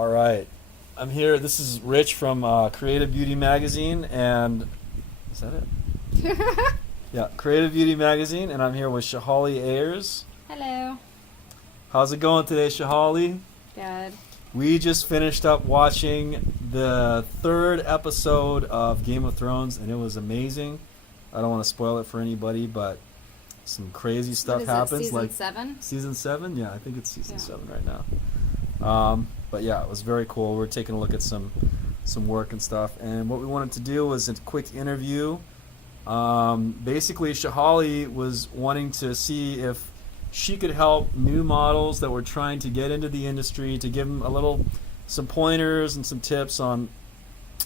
All right. I'm here. This is Rich from Creative Beauty Magazine, and is that it? Yeah, Creative Beauty Magazine, and I'm here with Shaholly Ayers. Hello. How's it going today, Shaholly? Good. We just finished up watching the third episode of Game of Thrones, and it was amazing. I don't want to spoil it for anybody, but some crazy stuff What is happens. it, season like 7? Season 7? Yeah, I think it's season Yeah. 7 right now. But yeah, it was very cool. We're taking a look at some work and stuff. And what we wanted to do was a quick interview. Basically, Shaholly was wanting to see if she could help new models that were trying to get into the industry, to give them some pointers and some tips on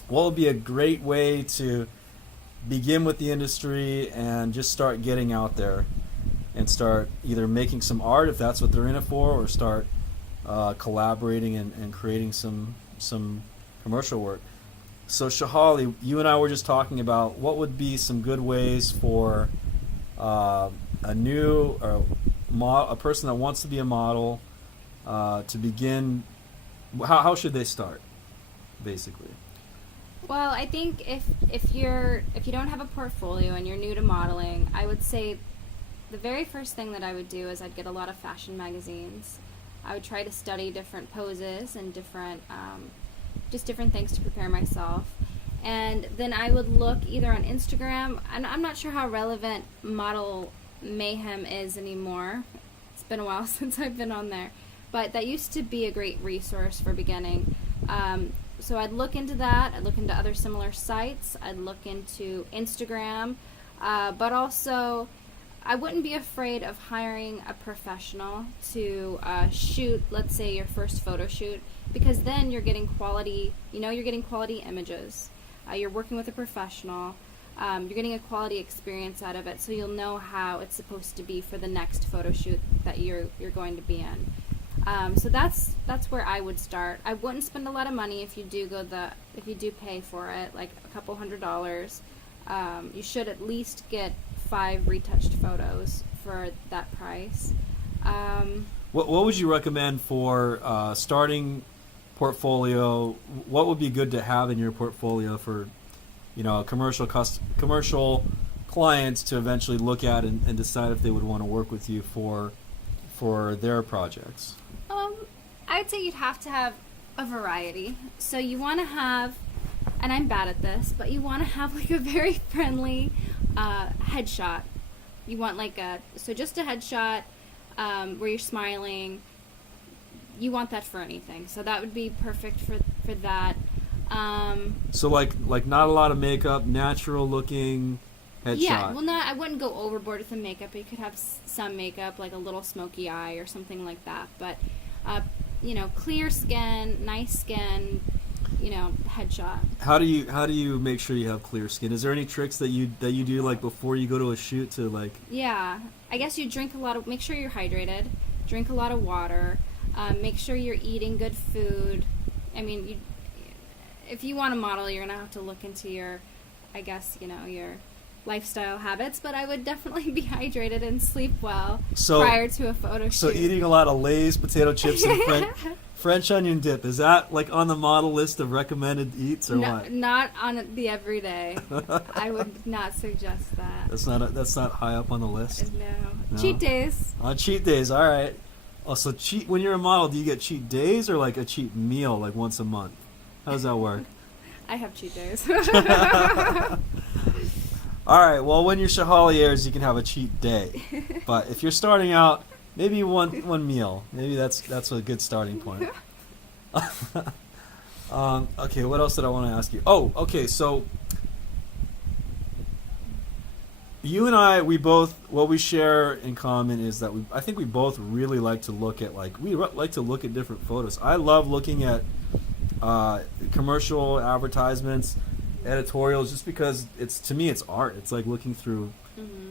what would be a great way to begin with the industry and just start getting out there and start either making some art if that's what they're in it for, or start collaborating and creating some commercial work. So Shaholly, you and I were just talking about what would be some good ways for a person that wants to be a model to begin. How should they start, basically? Well, I think if you don't have a portfolio and you're new to modeling, I would say the very first thing that I would do is I'd get a lot of fashion magazines. I would try to study different poses and different things to prepare myself. And then I would look either on Instagram. I'm not sure how relevant Model Mayhem is anymore. It's been a while since I've been on there. But that used to be a great resource for beginning. So I'd look into that. I'd look into other similar sites. I'd look into Instagram. But also, I wouldn't be afraid of hiring a professional to shoot, let's say, your first photo shoot, because then you're getting quality, you're getting quality images. You're working with a professional. You're getting a quality experience out of it, so you'll know how it's supposed to be for the next photo shoot that you're going to be in. So that's where I would start. I wouldn't spend a lot of money if you do pay for it, like a couple $100s. You should at least get 5 retouched photos for that price. What would you recommend for starting portfolio? What would be good to have in your portfolio for commercial clients to eventually look at and decide if they would want to work with you for their projects? I'd say you'd have to have a variety. So you want to have, and I'm bad at this, but you want to have like a very friendly headshot. You want just a headshot where you're smiling. You want that for anything, so that would be perfect for that. So like not a lot of makeup, natural looking headshot. Yeah, well, I wouldn't go overboard with the makeup. But you could have some makeup, like a little smoky eye or something like that. But clear skin, nice skin. Headshot. How do you make sure you have clear skin? Is there any tricks that you do like before you go to a shoot to like? Yeah, I guess you make sure you're hydrated. Drink a lot of water. Make sure you're eating good food. I mean, if you want to model, you're gonna have to look into your lifestyle habits. But I would definitely be hydrated and sleep well prior to a photo shoot. So eating a lot of Lay's, potato chips, and French onion dip, is that like on the model list of recommended eats or what? Not on the everyday. I would not suggest that. That's not high up on the list. No. Cheat days. On cheat days, all right. Also, when you're a model, do you get cheat days or like a cheat meal like once a month? How does that work? I have cheat days. All right. Well, when you're Shaholly Ayers, you can have a cheat day. But if you're starting out, maybe one meal. Maybe that's a good starting point. Okay, what else did I want to ask you? Oh, okay, so you and I, what we share in common is that I think we both really like to look at different photos. I love looking at commercial advertisements, editorials, just because to me it's art. It's like looking through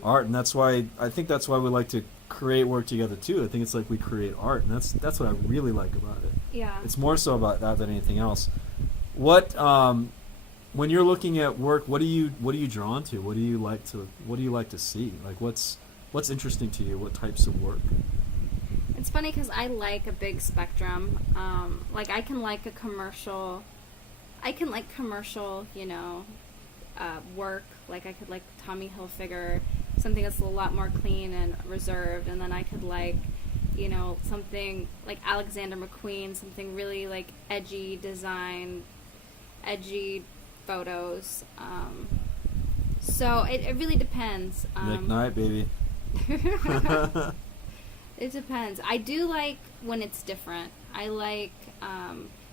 art, and I think that's why we like to create work together too. I think it's like we create art, and that's what I really like about it. Yeah. It's more so about that than anything else. What when you're looking at work, what are you drawn to? What do you like to see? Like what's interesting to you? What types of work? It's funny because I like a big spectrum. Like I can like commercial, work. Like I could like Tommy Hilfiger, something that's a lot more clean and reserved, and then I could like, something like Alexander McQueen, something really like edgy design, edgy photos. So it really depends. Nick Knight, baby. It depends. I do like when it's different. I like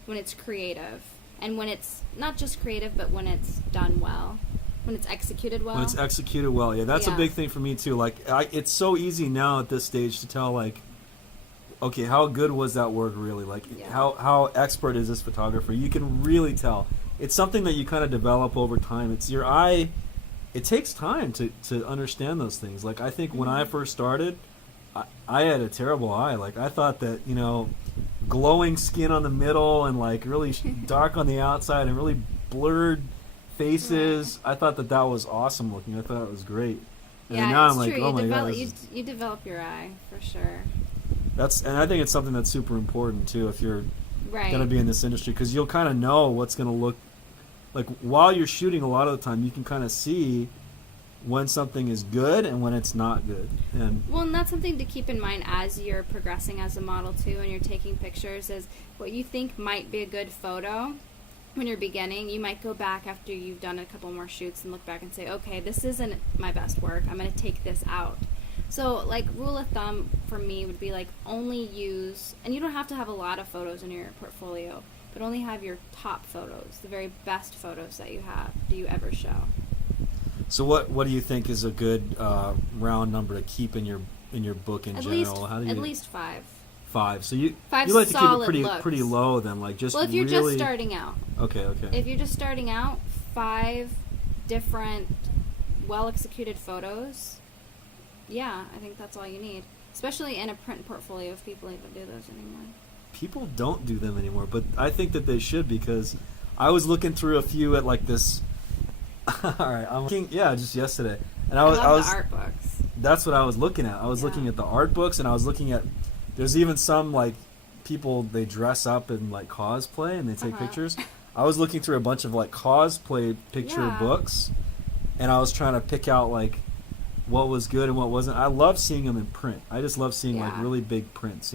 when it's creative. And when it's not just creative, but when it's done well. When it's executed well. When it's executed well, yeah. That's a big thing for me, too. Like, it's so easy now at this stage to tell, like, okay, how good was that work really? Like, how expert is this photographer? You can really tell. It's something that you kind of develop over time. It's your eye. It takes time to understand those things. Like, I think when I first started, I had a terrible eye. Like, I thought that, glowing skin on the middle and, like, really dark on the outside and really blurred faces, I thought that was awesome looking. I thought it was great. And then now I'm like, true. oh my god. You develop your eye, for sure. And I think it's something that's super important, too, if you're going to be in this industry, because you'll kind of know what's going to look like while you're shooting. A lot of the time you can kind of see when something is good and when it's not good. And that's something to keep in mind as you're progressing as a model too, and you're taking pictures, is what you think might be a good photo when you're beginning. You might go back after you've done a couple more shoots and look back and say, okay, this isn't my best work, I'm going to take this out. So, like, rule of thumb for me would be, like, only use, and you don't have to have a lot of photos in your portfolio, but only have your top photos, the very best photos that you ever show. So what do you think is a good round number to keep in your book in general? At least 5. 5. So you like to keep it pretty low then, like just. Well, if you're just starting out. Okay. If you're just starting out, 5 different, well executed photos. Yeah, I think that's all you need, especially in a print portfolio. If people even do those anymore. People don't do them anymore, but I think that they should, because I was looking through a few at like this. All right, I'm looking. Yeah, just yesterday, and I was the art books. That's what I was looking at. I was looking at the art books, and I was looking at. There's even some like people, they dress up in like cosplay and they take pictures. I was looking through a bunch of like cosplay picture books, and I was trying to pick out like what was good and what wasn't. I love seeing them in print. I just love seeing like really big prints,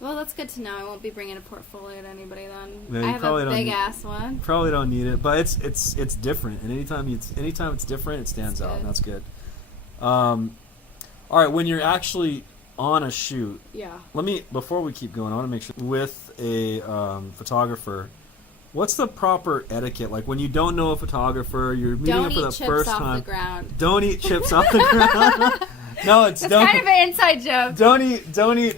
Well, that's good to know. I won't be bringing a portfolio to anybody then. Yeah, I have a big ass one. Probably don't need it, but it's different, and anytime it's different, it stands out, and that's good. All right, when you're actually on a shoot, before we keep going, I want to make sure with a photographer, what's the proper etiquette? Like when you don't know a photographer, you're meeting them for the first time. Don't eat chips off the ground. Don't eat chips off the ground. No, it's kind of an inside joke. Don't eat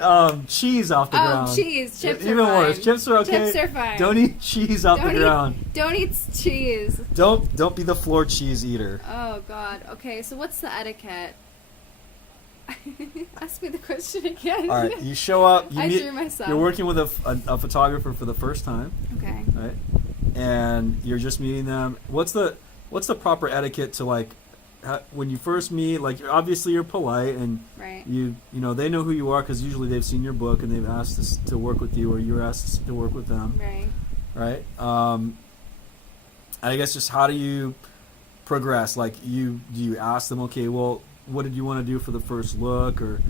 cheese off the ground. Oh, cheese. Chips are even fine. worse. Chips are okay. Chips are fine. Don't eat cheese off the ground. Don't eat cheese. Don't be the floor cheese eater. Oh God. Okay, so what's the etiquette? Ask me the question again. All right, you show up. I drew myself. You're working with a photographer for the first time. Okay. Right, and you're just meeting them. What's the proper etiquette to like? When you first meet, like obviously you're polite, and you know they know who you are because usually they've seen your book and they've asked us to work with you, or you're asked to work with them. Right. I guess just how do you progress? Like do you ask them, okay, well, what did you want to do for the first look, or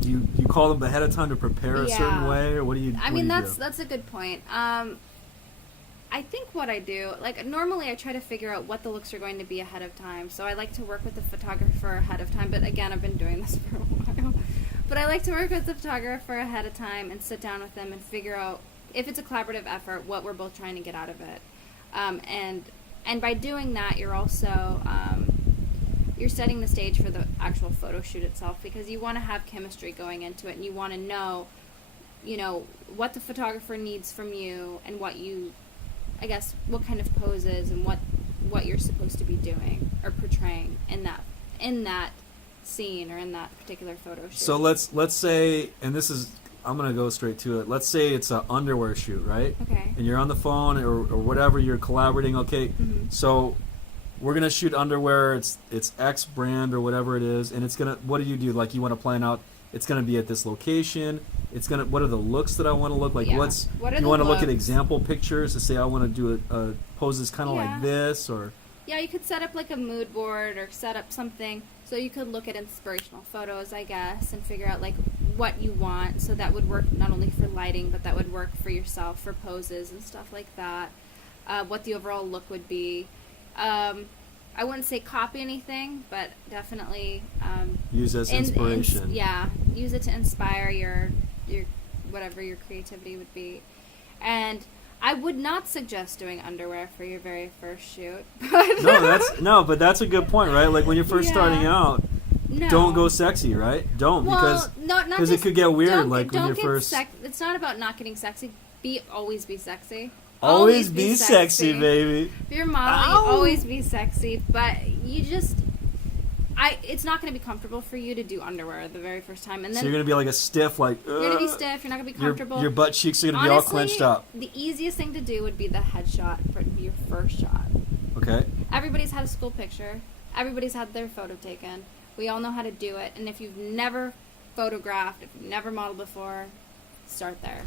do you call them ahead of time to prepare a certain way, or what do you? That's a good point. I think what I do, like normally I try to figure out what the looks are going to be ahead of time. So I like to work with the photographer ahead of time. But again, I've been doing this for a while. But I like to work with the photographer ahead of time and sit down with them and figure out, if it's a collaborative effort, what we're both trying to get out of it. And by doing that, you're also you're setting the stage for the actual photo shoot itself, because you want to have chemistry going into it, and you want to know, what the photographer needs from you and what you. I guess what kind of poses and what you're supposed to be doing or portraying in that scene or in that particular photo shoot. So let's say, and this is, I'm gonna go straight to it. Let's say it's an underwear shoot, right? Okay. And you're on the phone or whatever, you're collaborating. Okay. Mm-hmm. So we're gonna shoot underwear. It's X brand or whatever it is, and it's gonna. What do? Like you want to plan out it's going to be at this location. What are the looks that I want to look like? Yeah. What are you the want to look at looks? example pictures to say I want to do a poses kind of Yeah. like this, or Yeah, you could set up like a mood board or set up something so you could look at inspirational photos, I guess, and figure out like what you want. So that would work not only for lighting, but that would work for yourself for poses and stuff like that. What the overall look would be. I wouldn't say copy anything, but definitely use as inspiration. yeah, use it to inspire your whatever your creativity would be. And I would not suggest doing underwear for your very first shoot. But that's a good point, right? Like when you're first Yeah. starting out, No. don't go sexy, right? Don't, Well, not because it could get weird. Don't, Like when don't you're get first. It's not about not getting sexy. Always be sexy. Always be sexy, baby. If you're modeling, always be sexy. But it's not going to be comfortable for you to do underwear the very first time, and then So you're gonna be like a stiff, like. you're going to be stiff. You're not going to be comfortable. Your butt cheeks are gonna be all Honestly, clenched up. The easiest thing to do would be the headshot for your first shot. Okay. Everybody's had a school picture. Everybody's had their photo taken. We all know how to do it. And if you've never photographed, if you've never modeled before, start there.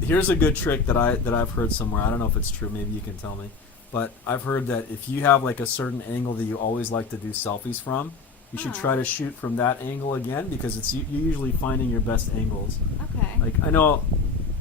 Here's a good trick that I've heard somewhere. I don't know if it's true. Maybe you can tell me. But I've heard that if you have like a certain angle that you always like to do selfies from, you should try to shoot from that angle again, because you're usually finding your best angles. Okay. Like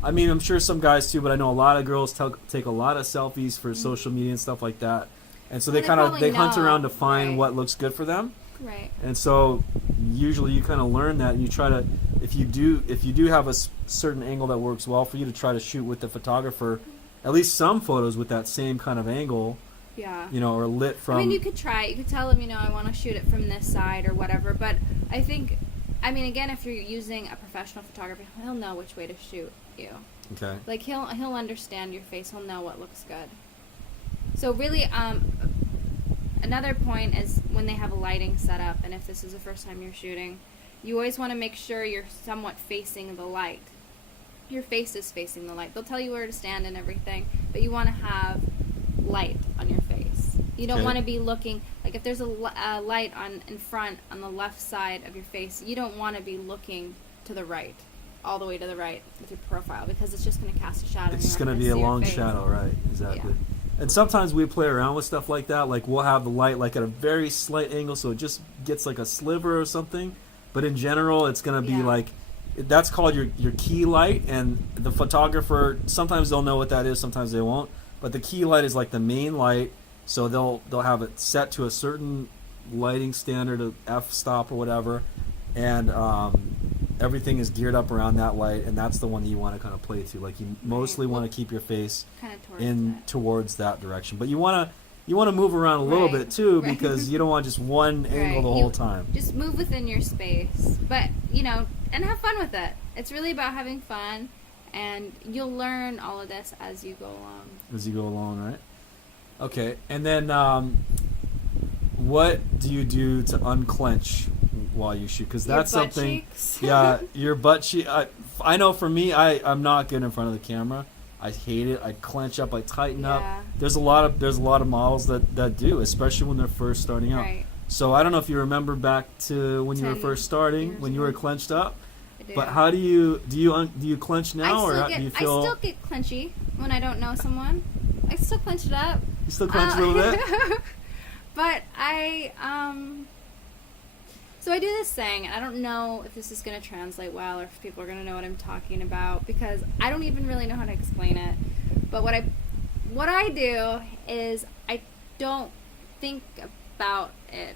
I'm sure some guys too, but I know a lot of girls take a lot of selfies for social media and stuff like that. And so Well, they hunt know, around to find right. what looks good for them. Right. And so usually you kind of learn that, and you try to, if you do have a certain angle that works well for you, to try to shoot with the photographer at least some photos with that same kind of angle. Yeah. Or lit from. I mean, you could try it. You could tell him, I want to shoot it from this side or whatever. But I think, again, if you're using a professional photographer, he'll know which way to shoot you. Okay. Like he'll understand your face. He'll know what looks good. So really, another point is when they have a lighting set up, and if this is the first time you're shooting, you always want to make sure you're somewhat facing the light. Your face is facing the light. They'll tell you where to stand and everything, but you want to have light on your face. You don't want to be looking, like if there's a light in front on the left side of your face, you don't want to be looking to the right, all the way to the right with your profile, because it's just going to cast a shadow. It's just going to be a long shadow, right? Exactly. Yeah. And sometimes we play around with stuff like that. Like we'll have the light like at a very slight angle, so it just gets like a sliver or something. But in general, it's going to be like, that's called your key light. And the photographer, sometimes they'll know what that is, sometimes they won't. But the key light is like the main light, so they'll have it set to a certain lighting standard, of f-stop or whatever, and everything is geared up around that light, and that's the one that you want to kind of play to. Like you mostly want to keep your face kind of towards that direction, but you want to move around a little bit too, because you don't want just one angle the whole time. Just move within your space, but and have fun with it. It's really about having fun, and you'll learn all of this as you go along. As you go along, right? Okay, and then what do you do to unclench while you shoot? Because that's your butt something. Cheeks. Yeah, your butt cheek. I know for me, I'm not good in front of the camera. I hate it. I clench up. I tighten up. There's a lot of models that do, especially when they're first starting out. Right. So I don't know if you remember back to when you were first starting, when you were clenched up. I do. But how do you clench now, or do you feel? I still get clenchy when I don't know someone. I still clench it up. You still clench a little bit. But so I do this thing, and I don't know if this is going to translate well, or if people are going to know what I'm talking about, because I don't even really know how to explain it. But what I do is I don't think about it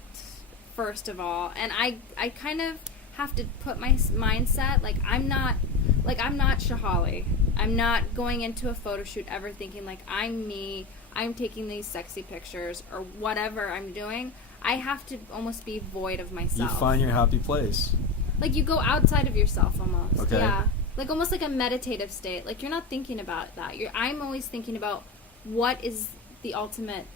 first of all, and I kind of have to put my mindset like I'm not Shaholly. I'm not going into a photo shoot ever thinking like I'm me. I'm taking these sexy pictures or whatever I'm doing. I have to almost be void of myself. You find your happy place. Like you go outside of yourself almost. Okay. Yeah. Like almost like a meditative state. Like you're not thinking about that. I'm always thinking about what is the ultimate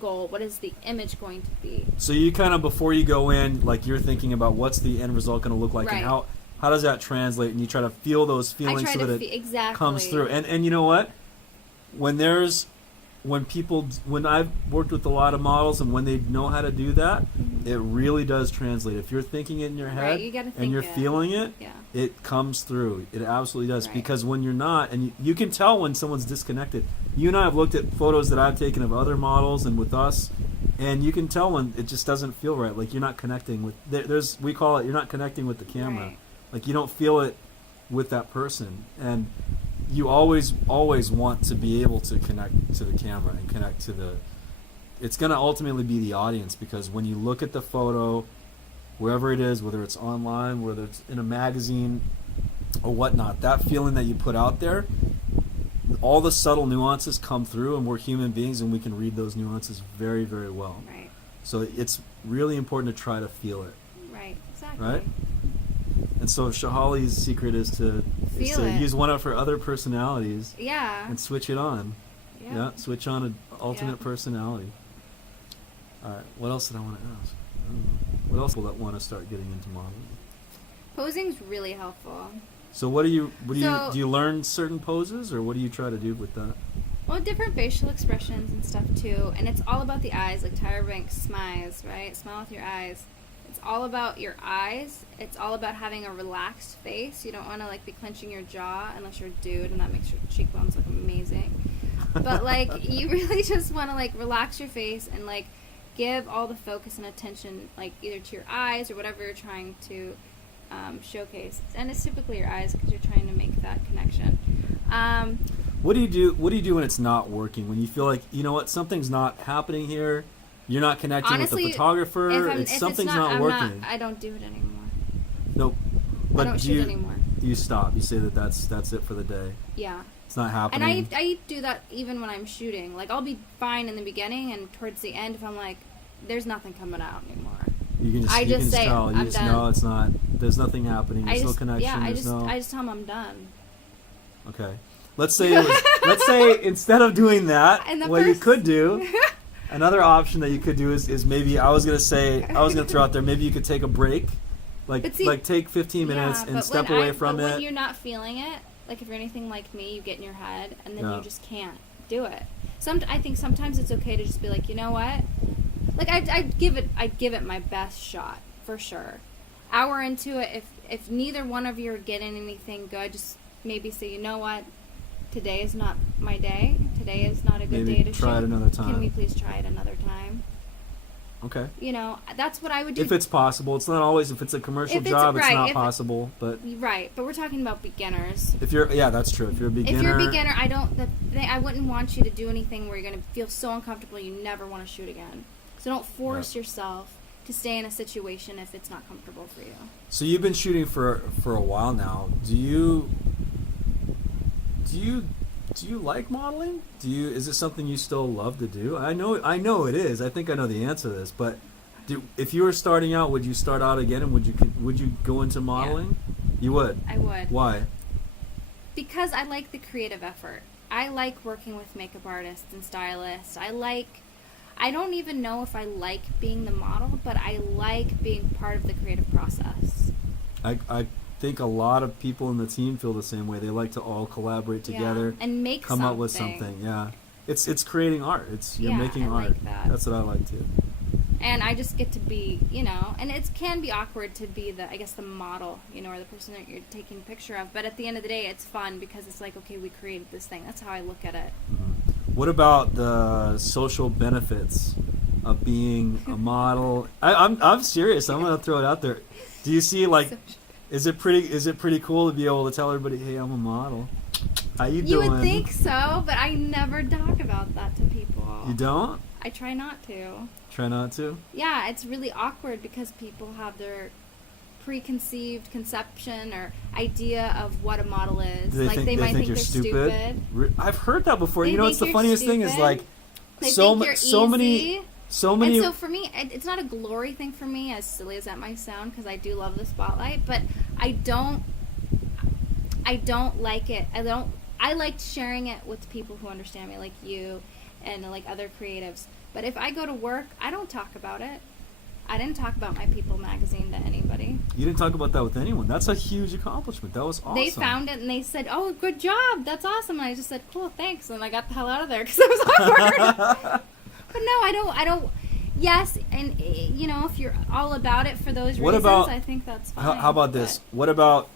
goal, what is the image going to be. So you kind of, before you go in, like you're thinking about what's the end result going to look like, right. and how does that translate, and you try to feel those feelings so that it exactly. comes through. And you know what? When there's when I've worked with a lot of models and when they know how to do that, it really does translate. If you're thinking it in your head Right, you gotta and think you're it. feeling it, Yeah. it comes through. It absolutely does. Right. Because when you're not, and you can tell when someone's disconnected. You and I have looked at photos that I've taken of other models and with us, and you can tell when it just doesn't feel right. Like you're not connecting with. We call it, you're not connecting with the camera. Right. Like you don't feel it with that person, and you always want to be able to connect to the camera and connect to the. It's going to ultimately be the audience, because when you look at the photo, wherever it is, whether it's online, whether it's in a magazine or whatnot, that feeling that you put out there, all the subtle nuances come through, and we're human beings and we can read those nuances very, very well. Right. So it's really important to try to feel it. Right. Exactly. Right? And so Shaholly's secret is to Feel it. use one of her other personalities Yeah. and switch it on. Yeah. Switch on an alternate Yeah. personality. All right, what else did I want to ask? I don't know. What else will that want to start getting into modeling? Posing's really helpful. So do you learn certain poses, or what do you try to do with that? Well, different facial expressions and stuff too, and it's all about the eyes. Like Tyra Banks smiles, right? Smile with your eyes. It's all about your eyes. It's all about having a relaxed face. You don't want to like be clenching your jaw unless you're a dude, and that makes your cheekbones look amazing. But like you really just want to like relax your face and like give all the focus and attention like either to your eyes or whatever you're trying to showcase. And it's typically your eyes because you're trying to make that connection. What do you do when it's not working? When you feel like, you know what, something's not happening here. You're not connecting Honestly, with the photographer. if Something's it's not working. I don't do it anymore. Nope. But I don't shoot anymore. You stop. You say that's it for the day. Yeah. It's not happening. And I do that even when I'm shooting. Like, I'll be fine in the beginning, and towards the end, if I'm like, there's nothing coming out anymore. You can I just say, tell. You I'm just done. know it's not. There's nothing happening. There's no connection. Yeah, I there's no. just tell them I'm done. Okay. Let's say instead of doing that, And the what you could do, another option that you could do is maybe I was gonna throw out there, maybe you could take a break, like take 15 minutes and step away from it. When you're not feeling it, like if you're anything like me, you get in your head and then you just can't do it. I think sometimes it's okay to just be like, you know what? Like I'd give it my best shot for sure. Hour into it, if neither one of you are getting anything good, just maybe say, you know what? Today is not my day. Today is not a good day to shoot. Try it another time. Can we please try it another time? Okay. You know, that's what I would do. If it's possible. It's not always. If it's a commercial job, it's not possible. But right, but we're talking about beginners. That's true. If you're a beginner. If you're a beginner, I wouldn't want you to do anything where you're going to feel so uncomfortable you never want to shoot again. So don't force yourself to stay in a situation if it's not comfortable for you. So you've been shooting for a while now. Do you like modeling? Is it something you still love to do? I know it is. I think I know the answer to this. But if you were starting out, would you start out again, and would you go into modeling? Yeah. You would. I would. Why? Because I like the creative effort. I like working with makeup artists and stylists. I don't even know if I like being the model, but I like being part of the creative process. I think a lot of people in the team feel the same way. They like to all collaborate together and come up with something. Yeah, it's creating art. You're making art. Like that. That's what I like too. And I just get to be, and it can be awkward to be the model, or the person that you're taking a picture of. But at the end of the day, it's fun because it's like, okay, we created this thing. That's how I look at it. Mm-hmm. What about the social benefits of being a model? I'm serious. I'm gonna throw it out there. Do you see is it pretty cool to be able to tell everybody, hey, I'm a model? How you doing? You would think so, but I never talk about that to people. You don't? I try not to. Try not to? Yeah, it's really awkward because people have their preconceived conception or idea of what a model is. They might think you're stupid. I've heard that before. What's the funniest thing is so many. And so for me, it's not a glory thing for me, as silly as that might sound, because I do love the spotlight, but I don't like it. I like sharing it with people who understand me, like you and like other creatives. But if I go to work, I don't talk about it. I didn't talk about my People magazine to anybody. You didn't talk about that with anyone. That's a huge accomplishment. That was awesome. They found it and they said, "Oh, good job. That's awesome." And I just said, "Cool, thanks." And I got the hell out of there because it was awkward. But no, I don't. Yes, and you know, if you're all about it for those reasons, I think that's fine. How about this? What about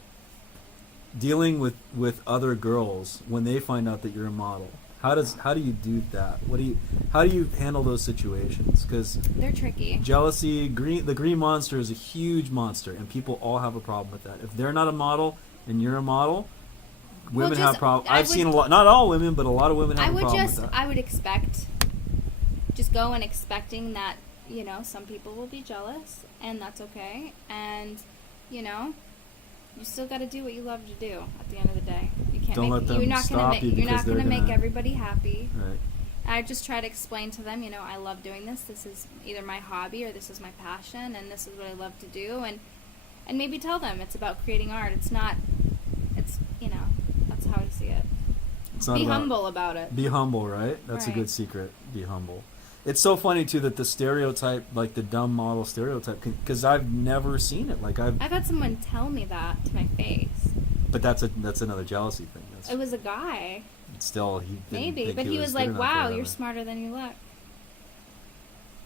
dealing with other girls when they find out that you're a model? How do you do that? How do you handle those situations? Because they're tricky. Jealousy, the green monster is a huge monster, and people all have a problem with that. If they're not a model and you're a model, women have problems. I've seen a lot, not all women, but a lot of women have a problem with that. I would expect, just go in expecting that, you know, some people will be jealous, and that's okay. And, you know, you still got to do what you love to do at the end of the day. You can't Don't let them you're not stop gonna you you're not because going to they're make gonna- everybody happy. Right. I just try to explain to them, you know, I love doing this. This is either my hobby or this is my passion, and this is what I love to do. And maybe tell them it's about creating art. It's not. It's, you know, that's how I see it. It's not Be about, humble about it. Be humble, right? That's a Right. good secret. Be humble. It's so funny too that the stereotype, like the dumb model stereotype, because I've never seen it. Like I've had someone tell me that to my face. but that's another jealousy thing. It was a guy. Still, he didn't Maybe, think but he was good like, enough or "Wow, whatever. you're smarter than you look."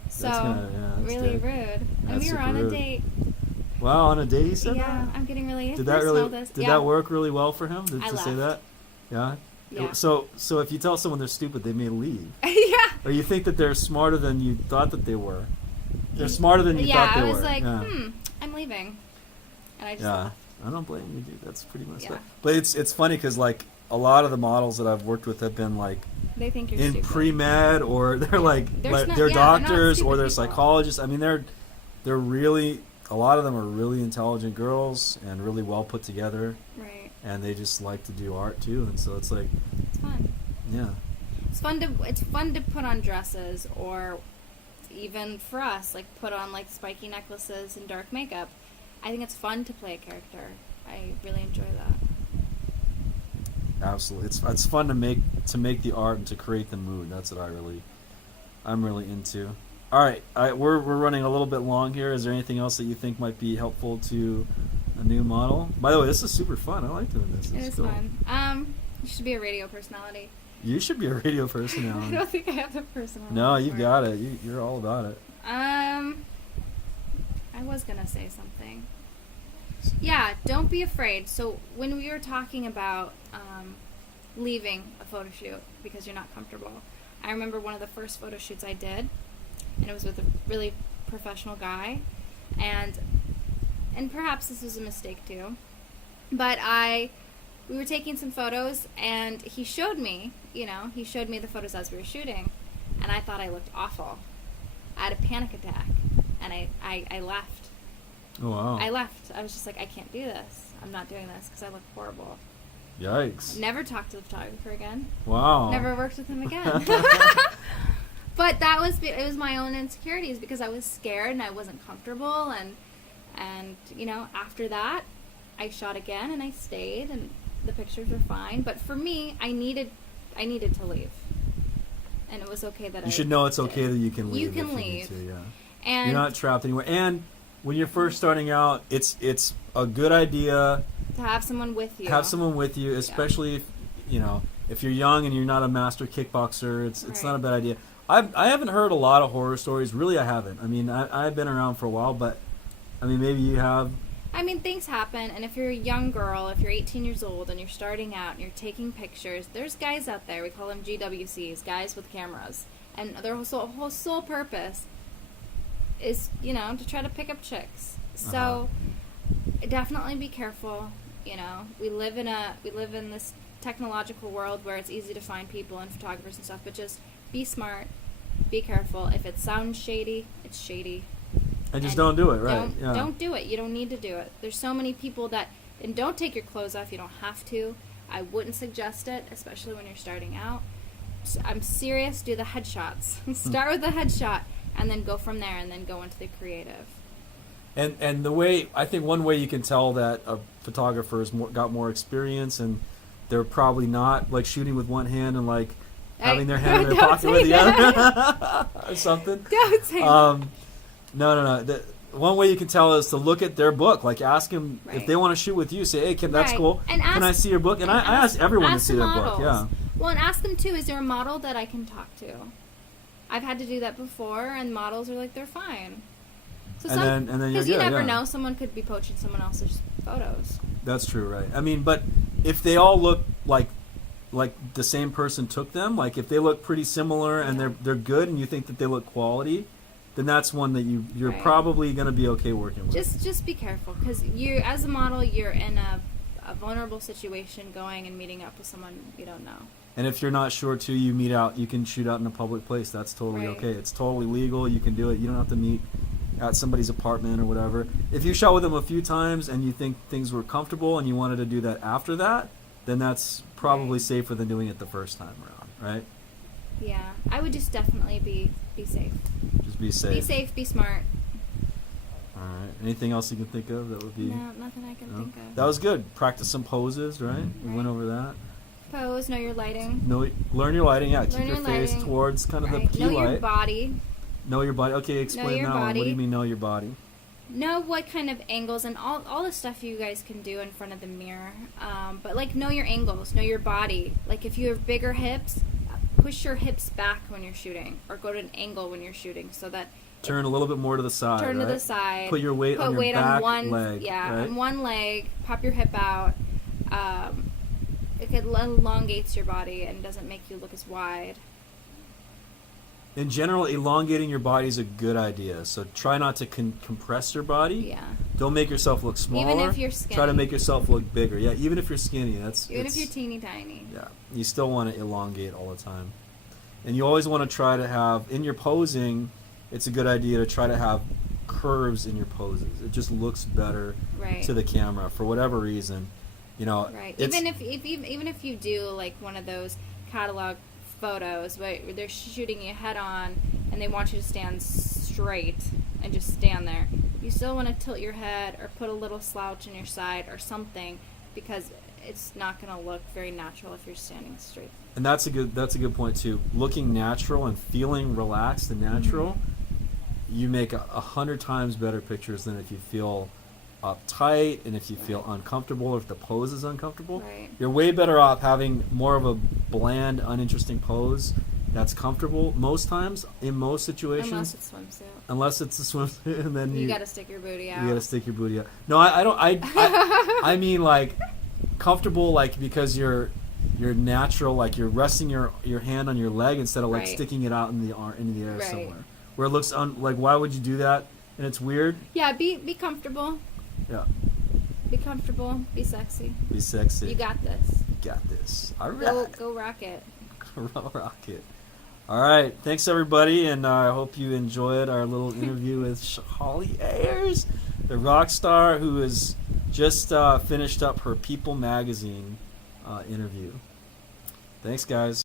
So that's really dick. rude. And That's we were super on a rude. date. Wow, on a date you said Yeah, that? I'm getting really Did that personal. really? This. Did Yeah. that work really well for him? I To say that? left. Yeah. Yeah. So if you tell someone they're stupid, they may leave, Yeah. or you think that they're smarter than you thought that they were. They're smarter than you thought they were. I was like, yeah. I'm leaving, and I just Yeah, left. I don't blame you, dude. That's pretty messed Yeah. up. But it's funny because like a lot of the models that I've worked with have been like They think you're in stupid. pre-med, or they're like They're like, not- they're yeah, they're not doctors stupid or they're people. psychologists. I mean, they're really, a lot of them are really intelligent girls and really well put together, Right. and they just like to do art too. And so it's like, It's fun. yeah, It's fun to put on dresses, or even for us, like put on like spiky necklaces and dark makeup. I think it's fun to play a character. I really enjoy that. absolutely. It's fun to make the art and to create the mood. That's what I'm really into. All right, we're running a little bit long here. Is there anything else that you think might be helpful to a new model? By the way, this is super fun. I like doing this. It It's is cool. fun. You should be a radio personality. You should be a radio I personality. don't think I have the personality. No, you've for it. got it. You're all about it. I was gonna say something. Yeah, don't be afraid. So when we were talking about leaving a photo shoot because you're not comfortable, I remember one of the first photo shoots I did, and it was with a really professional guy, and perhaps this was a mistake too, but we were taking some photos, and he showed me the photos as we were shooting, and I thought I looked awful. I had a panic attack, and I left. Oh wow! I left. I was just like, I can't do this. I'm not doing this because I look horrible. Yikes! Never talked to the photographer again. Wow! Never worked with him again. But it was my own insecurities because I was scared and I wasn't comfortable, and you know, after that, I shot again and I stayed, and the pictures were fine. But for me, I needed to leave, and it was okay that You should know it's okay that you can leave. You can if you leave. need to, yeah. And You're not trapped anywhere. And when you're first starting out, it's a good idea to have someone with you. have someone with you, especially if you're young and you're not a master kickboxer. It's Right. not a bad idea. I haven't heard a lot of horror stories. Really, I haven't. I mean, I've been around for a while, but I mean, maybe you have. I mean, things happen, and if you're a young girl, if you're 18 years old and you're starting out and you're taking pictures, there's guys out there, we call them GWCs, guys with cameras, and their whole sole purpose is, to try to pick up chicks. So definitely be careful. We live in this technological world where it's easy to find people and photographers and stuff, but just be smart, be careful. If it sounds shady, it's shady. And just don't do it, right? Don't do it. You don't need to do it. There's so many people and don't take your clothes off. You don't have to. I wouldn't suggest it, especially when you're starting out. I'm serious. Do the headshots. Start with the headshot, and then go from there, and then go into the creative. And the way, I think one way you can tell that a photographer's got more experience, and they're probably not like shooting with one hand and like having their hand in their Don't pocket say with the that. other or something. Don't say that. No. One way you can tell is to look at their book. Like, ask them if Right. they want to shoot with you. Say, hey, Kim, that's Right. cool. And Can I ask- see your book? And I ask everyone to see the their models. book. Yeah. Well, and ask them too, is there a model that I can talk to? I've had to do that before, and models are like, they're fine. So And then you're because you good, never yeah. know, someone could be poaching someone else's photos. That's true, right? I mean, but if they all look like the same person took them, like if they look pretty similar and Yeah. they're good, and you think that they look quality, then that's one that you're Right. probably going to be okay working with. Just be careful, because you, as a model, you're in a vulnerable situation, going and meeting up with someone you don't know. And if you're not sure too, you can shoot out in a public place. That's totally Right. okay. It's totally legal. You can do it. You don't have to meet at somebody's apartment or whatever. If you shot with them a few times and you think things were comfortable and you wanted to do that after that, then that's probably Right. safer than doing it the first time around, right? Yeah, I would just definitely be safe. Just be safe. Be safe, be smart. All right. Anything else you can think of that would be? No, nothing I can No? think of. That was good. Practice some poses, right? We went Right. over that. Pose, know your lighting. Learn your lighting. Yeah, Learn keep your your face lighting. towards kind of Right. the key Know your light. body. Know your body. Okay, explain your that one. What do body. you mean know your body? Know what kind of angles and all the stuff you guys can do in front of the mirror. But like, know your angles, know your body. Like, if you have bigger hips, push your hips back when you're shooting, or go to an angle when you're shooting, so that Turn a little bit more to the side. turn to right? the side. Put your weight Put on your weight back on one leg. yeah, right? on one leg. Pop your hip out. It elongates your body and doesn't make you look as wide. In general, elongating your body is a good idea. So try not to compress your body. Yeah. Don't make yourself look smaller. Even if you're skinny. Try to make yourself look bigger. Yeah, even if you're skinny, Even if you're teeny tiny. Yeah, you still want to elongate all the time. And you always want to try to have, in your posing, it's a good idea to try to have curves in your poses. It just looks better Right. to the camera for whatever reason. You know, Right. it's- Even if you do like one of those catalog photos where they're shooting you head on and they want you to stand straight and just stand there, you still want to tilt your head or put a little slouch in your side or something, because it's not going to look very natural if you're standing straight. And that's a good point too. Looking natural and feeling relaxed and natural, Mm-hmm. you make 100 times better pictures than if you feel uptight and if you feel uncomfortable, or if the pose is uncomfortable. Right. You're way better off having more of a bland, uninteresting pose that's comfortable most times in most situations. Unless it's swimsuit. Unless it's a swimsuit, and then You got to stick your booty out. you gotta stick your booty out. No, I don't. I mean like comfortable, like because you're natural, like you're resting your hand on your leg instead of like Right. sticking it out in the air Right. somewhere where it looks like why would you do that? And it's weird. Yeah, be comfortable. Yeah, Be comfortable. Be sexy. be sexy. You got this. Got this. All Go right, go rock it. rock it. All right, thanks everybody, and I hope you enjoyed our little interview with Shaholly Ayers, the rock star who has just finished up her People magazine interview. Thanks, guys.